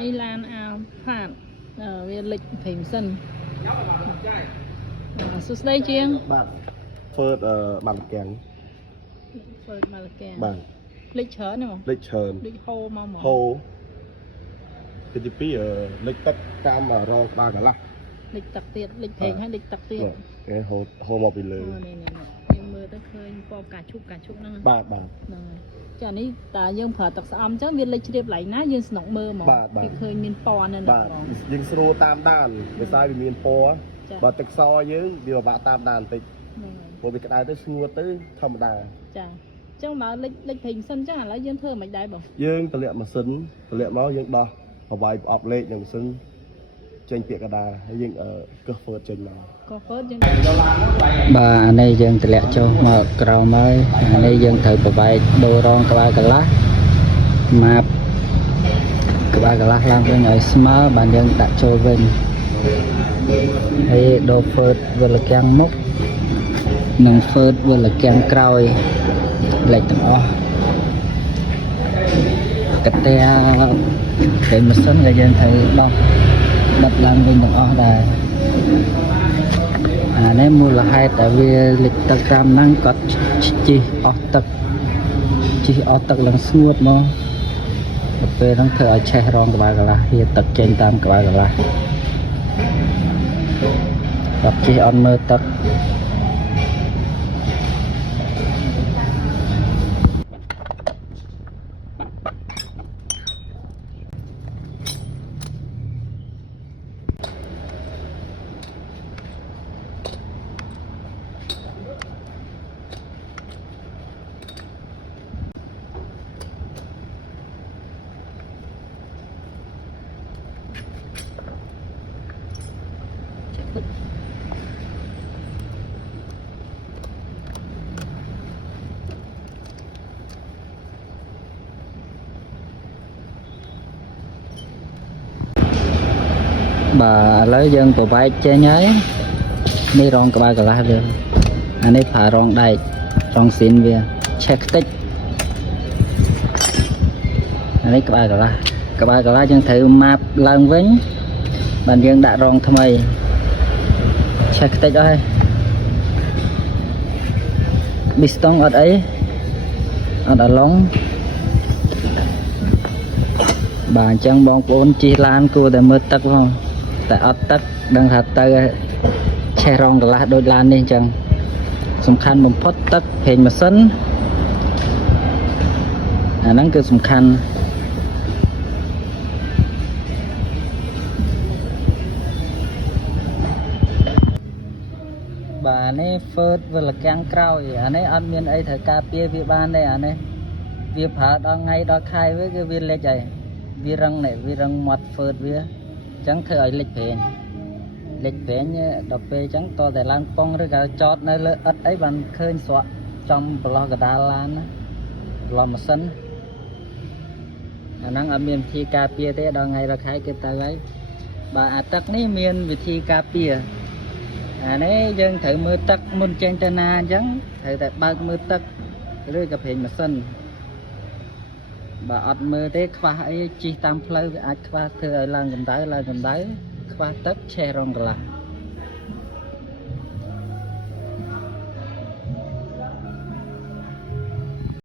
นี่ลานอาผาดเวลิกเพ่งสันสุดได้เชียงបាទធ្វើបានកៀងเปิดมาละแกงបាទลิกเชิญเนี่ยมั้งលេខច្រើនลิกโฮมาหมดហូទី2លេខទឹកតាមរងក្បាលកន្លះลิกตักเตียดลิกเพ่งให้ลิกตักเตียดគេហូមកពីលើนี่ยังมือตะเคยปอบกาชุบนั่งបាទจากนี้แต่ยังผ่าตักสามจ้าเวียนเลยเรียบไหลนะยังสนองมือหมอที่เคยมีปอนนั่นបាទយើងស្រួលតាមដានវាសាយវាមានពណ៌បើទឹកសយើងវាពិបាកតាមដានបន្តិចព្រោះវាក្តៅទៅស្ងួតទៅធម្មតាចាចឹងមកលេចเพลงសិនចឹងឥឡូវយើងធ្វើមិនដែរបងយើងតម្លាក់ម៉ាស៊ីនតម្លាក់មកយើងដោះប្រវាយប្រអប់លេខនឹងម៉ាស៊ីនចេញពាក្យកដាហើយយើងកឹះហ្វឺតចេញមកក៏ហ្វឺតយើងបាទអានេះយើងតម្លាក់ចុះមកក្រោមហើយអានេះយើងត្រូវប្រវាយដូររងក្បាលកន្លះម៉ាប់ក្បាលកន្លះឡើងវិញឲ្យស្មើបានយើងដាក់ចូលវិញហើយដូរហ្វឺតវិលកាំងមុខនិងហ្វឺតវិលកាំងក្រោយលេខទាំងអស់កន្ទះគេម៉ាស៊ីនដែលយើងត្រូវដោះបិទឡើងវិញទាំងអស់ដែរអានេះមូលហេតុដែលវាលិចទឹកតាមហ្នឹងគាត់ជីអស់ទឹកឡើងស្ងួតមកពេលហ្នឹងធ្វើឲ្យឆេះរងក្បាលកន្លះវាទឹកចេញតាមក្បាលកន្លះគាត់ជីអត់មើលទឹកបាទឥឡូវយើងប្រវែកចេញហើយនេះរងក្បាលកន្លះវាអានេះផារងដែករងស៊ីនវាឆេះខ្ទេចអានេះក្បាលកន្លះយើងត្រូវម៉ាប់ឡើងវិញបានយើងដាក់រងថ្មីឆេះខ្ទេចអស់ហើយប៊ីស្តង់អត់អីអត់អាឡុងបាទអញ្ចឹងបងប្អូនជិះឡានគួរតែមើលទឹកផងតែអត់ទឹកដឹងថាទៅឆេះរងកន្លះដូចឡាននេះអញ្ចឹងសំខាន់បំផុតទឹកប្រេងម៉ាស៊ីនអាហ្នឹងគឺសំខាន់បាទនេះហ្វឺតវិលកាំងក្រោយអានេះអត់មានអីត្រូវការពារវាបានទេអានេះវាប្រើដល់ថ្ងៃដល់ខែវាគឺវាលេចហើយវារឹងមាត់ហ្វឺតវាអញ្ចឹងធ្វើឲ្យលេចប្រេងដល់ពេលអញ្ចឹងតតែឡើងប៉ុងឬក៏ចតនៅលើអិតអីបានឃើញស្រក់ចំប្រឡោះកដាលឡានណាប្រឡោះម៉ាស៊ីនអាហ្នឹងអត់មានវិធីការពារទេដល់ថ្ងៃដល់ខែគេទៅហើយបាទអាទឹកនេះមានវិធីការពារអានេះយើងត្រូវមើលទឹកមុនចេញទៅណាអញ្ចឹងត្រូវតែបើកមើលទឹកឬក៏ប្រេងម៉ាស៊ីនបើអត់មើលទេខ្វះអីជិះតាមផ្លូវវាអាចខ្វះធ្វើឲ្យឡើងកម្ដៅខ្វះទឹកឆេះរងកន្លះ